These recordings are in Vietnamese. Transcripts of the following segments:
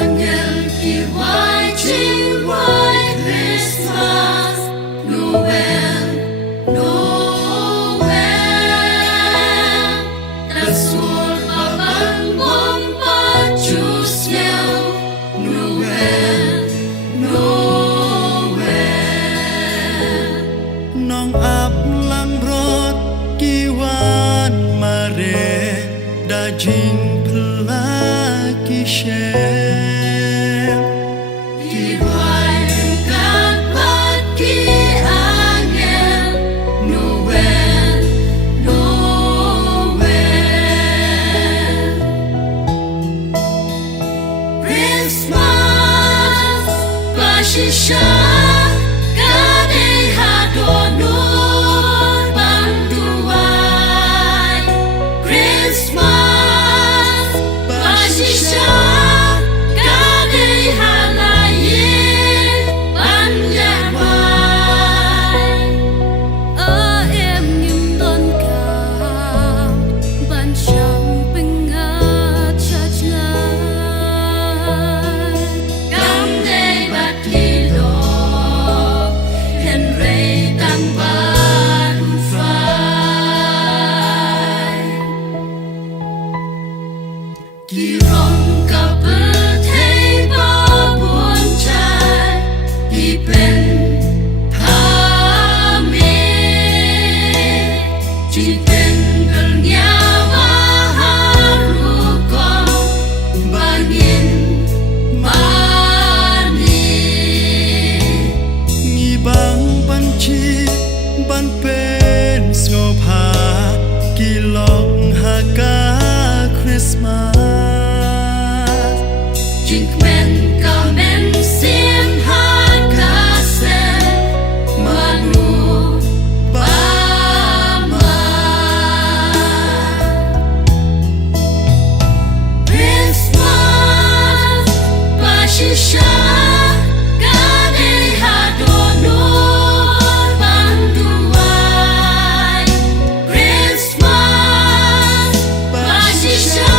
Angel kỳ hoài chính hoài Christmas Noel Noel đã xuống và bắn bom ba chú xèo Noel Noel nong ap lang rot kiwan mare da jing pla ki she Shisha kadai hadonur banduai Christmas Shisha kadai halayin banjawai em ngim don cam ban chang pengat chajnai cam dei bat Kỳ rong cặp thấy bao buồn trai kỳ bên tha mê chỉ tên gần nhà và haru con ba nghìn mani nghi bang ban chi ban pen ngô pha kỳ lok ha ka Christmas Jinkmen kamen sim hakase manu bama Christmas Shisha kadai hadonur banduai Christmas Shisha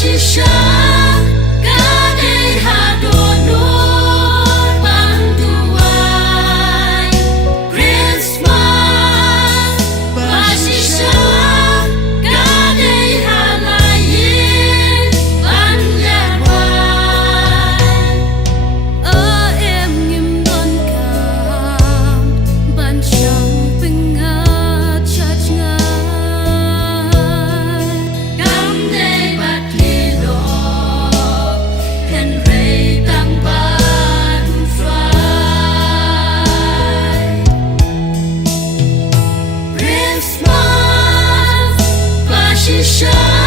Shisha kadai hadonur banduai Christmas Shisha kadai halayin banjawai em ngim don cam ban chang pengat chajngai cam dei bat Shisha